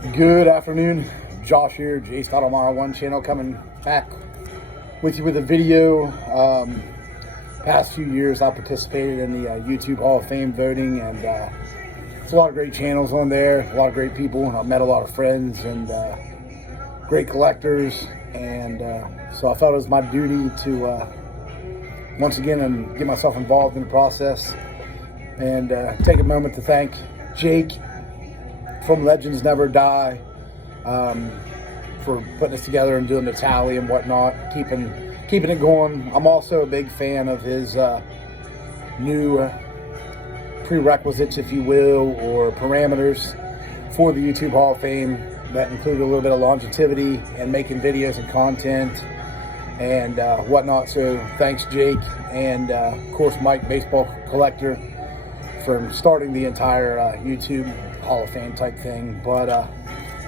Good afternoon, Josh here, J.One channel, coming back with you with a video. Past few years I participated in the YouTube Hall of Fame voting, and it's a lot of great channels on there, a lot of great people, and I've met a lot of friends and great collectors, and so I felt it was my duty to once again and get myself involved in the process and take a moment to thank Jake from Legends Never Die for putting this together and doing the tally and whatnot, keeping it going. I'm also a big fan of his new prerequisites, if you will, or parameters for the YouTube Hall of Fame that include a little bit of longevity and making videos and content and whatnot. So thanks, Jake, and of course Mike, baseball collector, for starting the entire YouTube Hall of Fame type thing. But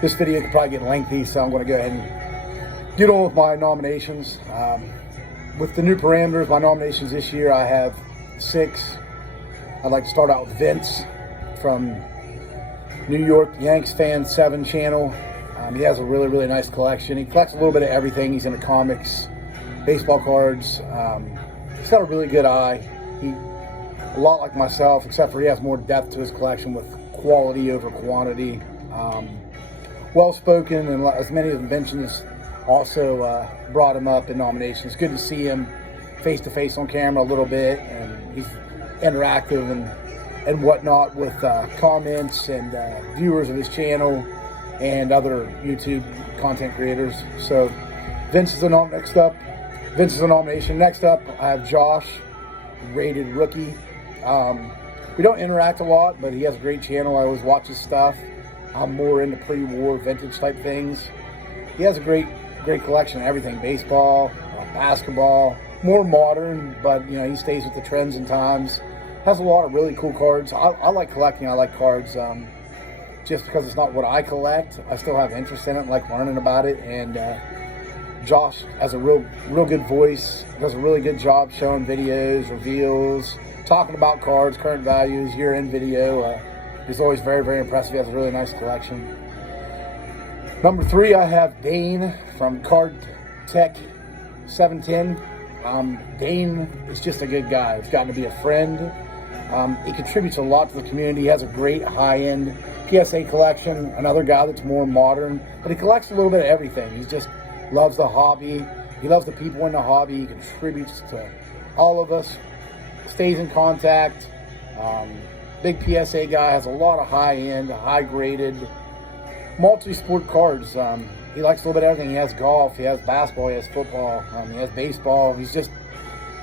this video could probably get lengthy, so I'm going to go ahead and get on with my nominations. With the new parameters, my nominations this year, I have 6. I'd like to start out with Vince from New York Yanks Fan 7 channel. He has a really nice collection. He collects a little bit of everything. He's into comics, baseball cards. He's got a really good eye. A lot like myself, except for he has more depth to his collection with quality over quantity. Well-spoken, and as many of the mentions also brought him up in nominations. Good to see him face-to-face on camera a little bit, and he's interactive and whatnot with comments and viewers of his channel and other YouTube content creators. So Vince is a next up. Vince is a nomination. Next up, I have Josh, rated rookie. We don't interact a lot, but he has a great channel. I always watch his stuff. I'm more into pre-war vintage type things. He has a great collection of everything: baseball, basketball, more modern, but you know, he stays with the trends and times. Has a lot of really cool cards. I like collecting. I like cards just because it's not what I collect. I still have interest in it, like learning about it. And Josh has a real good voice. Does a really good job showing videos, reveals, talking about cards, current values, year-end video. He's always very impressive. He has a really nice collection. Number 3, I have Dane from Card Tech 710. Dane is just a good guy. He's gotten to be a friend. He contributes a lot to the community. He has a great high-end PSA collection. Another guy that's more modern, but he collects a little bit of everything. He just loves the hobby. He loves the people in the hobby. He contributes to all of us. Stays in contact. Big PSA guy, has a lot of high-end, high-graded, multi-sport cards. He likes a little bit of everything. He has golf, he has basketball, he has football, he has baseball. He's just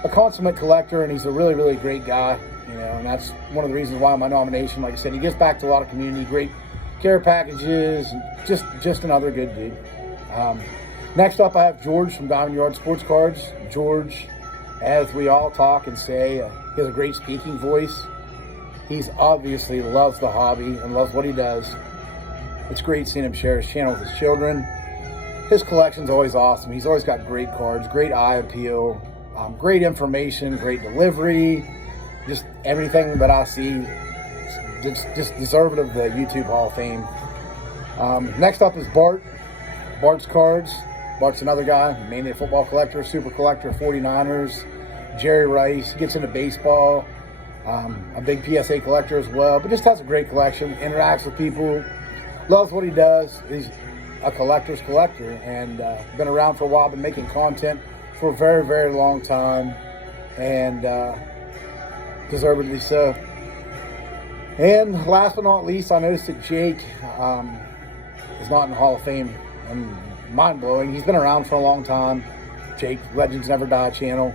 a consummate collector, and he's a really great guy. You know, and that's one of the reasons why my nomination. Like I said, he gives back to a lot of community, great care packages, just another good dude. Next up, I have George from Diamond Yard Sports Cards. George, as we all talk and say, he has a great speaking voice. He's obviously loves the hobby and loves what he does. It's great seeing him share his channel with his children. His collection's always awesome. He's always got great cards, great eye appeal, great information, great delivery. Just everything that I see, just deserving of the YouTube Hall of Fame. Next up is Bart. Bart's cards. Bart's another guy, mainly a football collector, super collector, 49ers. Jerry Rice, gets into baseball. A big PSA collector as well, but just has a great collection, interacts with people, loves what he does. He's a collector's collector, and been around for a while, been making content for a very long time, and deservedly so. And last but not least, I noticed that Jake is not in the Hall of Fame, and mind-blowing. He's been around for a long time. Jake, Legends Never Die channel.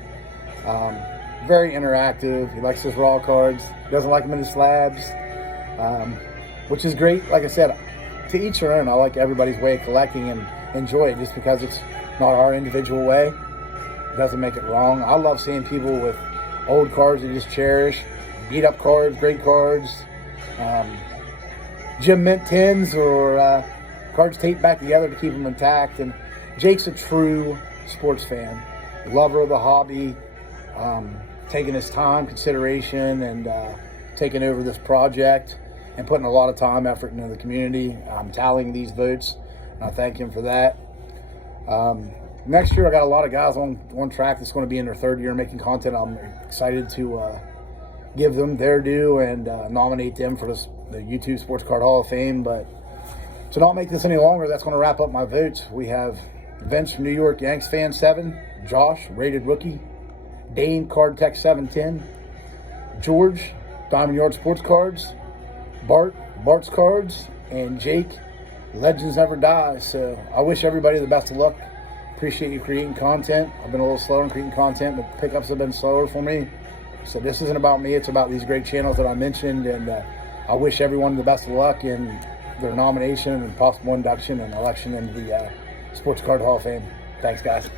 Very interactive. He likes his raw cards. Doesn't like them in his slabs, which is great. Like I said, to each their own. I like everybody's way of collecting and enjoy it. Just because it's not our individual way, it doesn't make it wrong. I love seeing people with old cards they just cherish, beat up cards, great cards, Gem Mint 10s, or cards taped back together to keep them intact. And Jake's a true sports fan, lover of the hobby. Taking his time, consideration, and taking over this project. and putting a lot of time, effort into the community. I'm tallying these votes, and I thank him for that. Next year, I got a lot of guys on track that's going to be in their third year making content. I'm excited to give them their due and nominate them for the YouTube Sports Card Hall of Fame. But to not make this any longer, that's going to wrap up my votes. We have Vince from New York, Yanks fan 7, Josh, rated rookie, Dane, Card Tech 710, George, Diamond Yard Sports Cards, Bart, Bart's Cards, and Jake, Legends Never Die. So I wish everybody the best of luck. Appreciate you creating content. I've been a little slow in creating content, but pickups have been slower for me. So this isn't about me. It's about these great channels that I mentioned, and I wish everyone the best of luck in their nomination and possible induction and election into the Sports Card Hall of Fame. Thanks, guys.